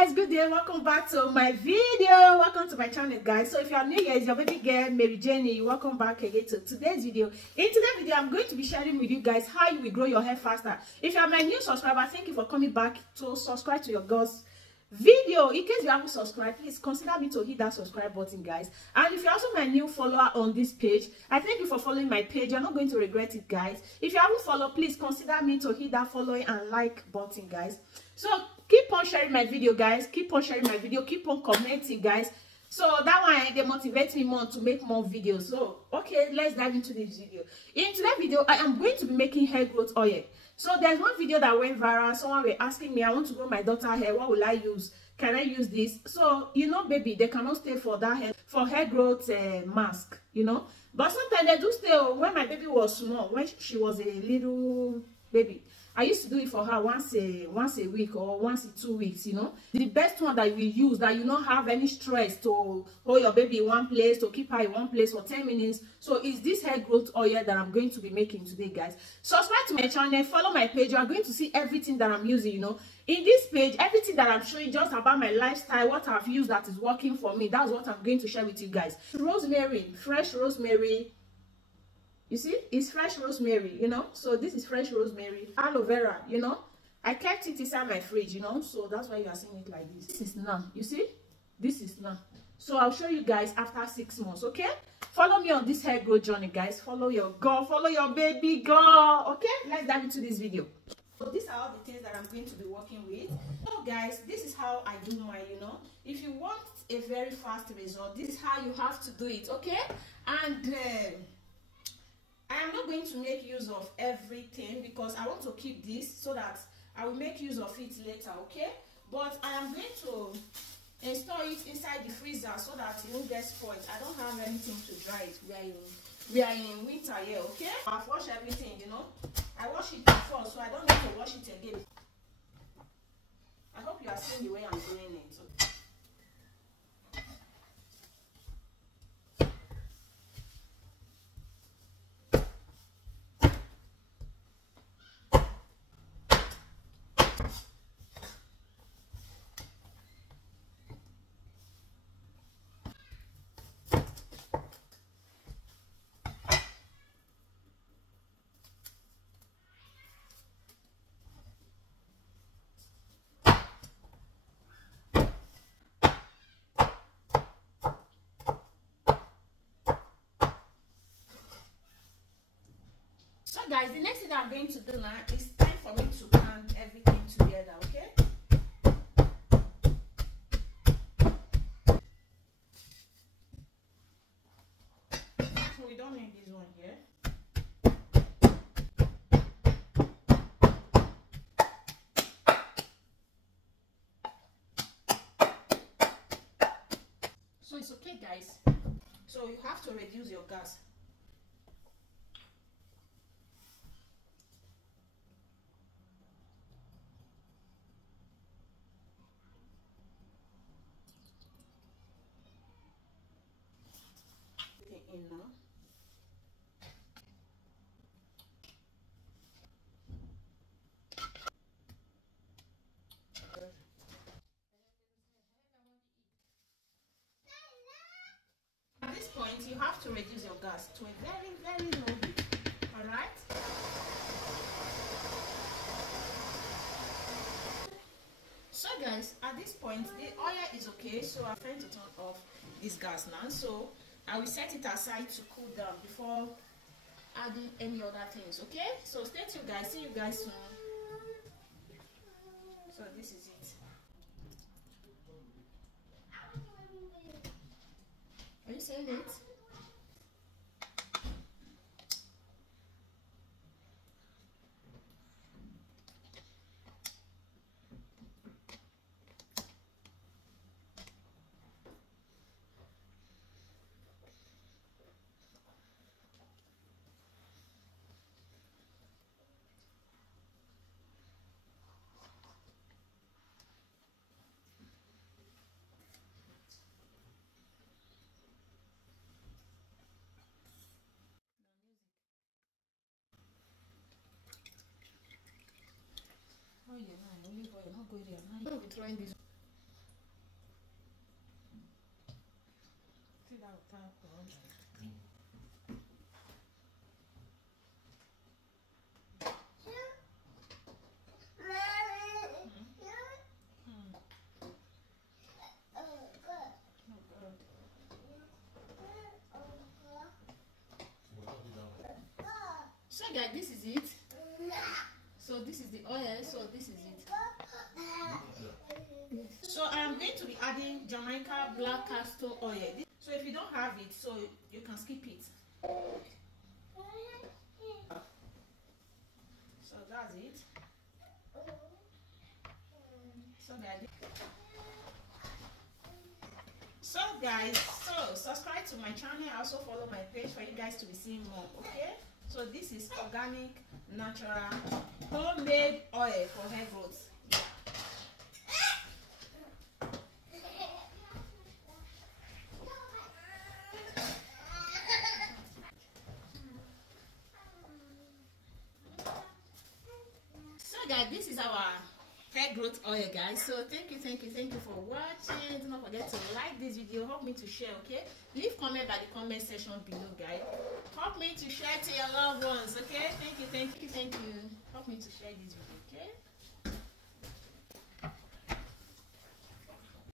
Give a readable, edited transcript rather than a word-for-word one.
guys, good day, welcome back to my video. Welcome to my channel, guys. So if you are new here, it's your baby girl Mary Jenny. Welcome back again to today's video. In today's video, I'm going to be sharing with you guys how you will grow your hair faster. If you are my new subscriber, thank you for coming back to subscribe to your girls video. In case you haven't subscribed, please consider me to hit that subscribe button, guys. And if you're also my new follower on this page, I thank you for following my page. You're not going to regret it, guys. If you haven't followed, please consider me to hit that following and like button, guys. So keep on sharing my video, guys. Keep on sharing my video. Keep on commenting, guys. So that one, they motivate me more to make more videos. So okay, let's dive into this video. In today's video, I am going to be making hair growth oil. So there's one video that went viral. Someone were asking me, I want to grow my daughter hair, what will I use? Can I use this? So you know, baby, they cannot stay for that hair growth mask, you know. But sometimes they do stay. When my baby was small, when she was a little baby, I used to do it for her once a week or once in 2 weeks, you know. The best one that you use, that you don't have any stress to hold your baby in one place, to keep her in one place for 10 minutes. So is this hair growth oil that I'm going to be making today, guys. Subscribe to my channel, follow my page. You are going to see everything that I'm using, you know. In this page, everything that I'm showing just about my lifestyle, what I've used that is working for me, that's what I'm going to share with you guys. Rosemary, fresh rosemary. You see, it's fresh rosemary, you know. So this is fresh rosemary. Aloe vera, you know. I kept it inside my fridge, you know. So that's why you are seeing it like this. This is now. You see? This is now. So I'll show you guys after 6 months, okay? Follow me on this hair growth journey, guys. Follow your girl. Follow your baby girl. Okay? Let's dive into this video. So these are all the things that I'm going to be working with. So guys, this is how I do mine, you know. If you want a very fast result, this is how you have to do it, okay? And I am not going to make use of everything because I want to keep this so that I will make use of it later, okay? But I am going to install it inside the freezer so that it won't get spoiled. I don't have anything to dry it. We are in winter here, okay? I've washed everything, you know. I washed it before, so I don't need to wash it again. I hope you are seeing the way I'm doing it. So guys, the next thing that I'm going to do now is time for me to plan everything together, okay? So we don't need this one here. So it's okay, guys. So you have to reduce your gas. In now. At this point, you have to reduce your gas to a very, very low heat. All right. So guys, at this point, the oil is okay. So I'm trying to turn off this gas now. So I will set it aside to cool down before adding any other things, okay? So stay tuned, guys. See you guys soon. So this is it. Are you seeing it? Oh yeah, no, olive oil, not good here. I'm throwing this. tap on. So guys, this is it. So this is the oil. So this is it. So I'm going to be adding Jamaica black castor oil. So if you don't have it, so you can skip it. So that's it. So guys, so subscribe to my channel. Also follow my page for you guys to be seeing more. Okay. So this is organic, natural, homemade oil for hair growth. Yeah. So guys, this is our hair growth oil, guys. So thank you for watching. Do not forget to like this video. Help me to share. Okay, leave comment by the comment section below, guys. Help me to share to your loved ones. Okay, thank you. Help me to share this video. Okay.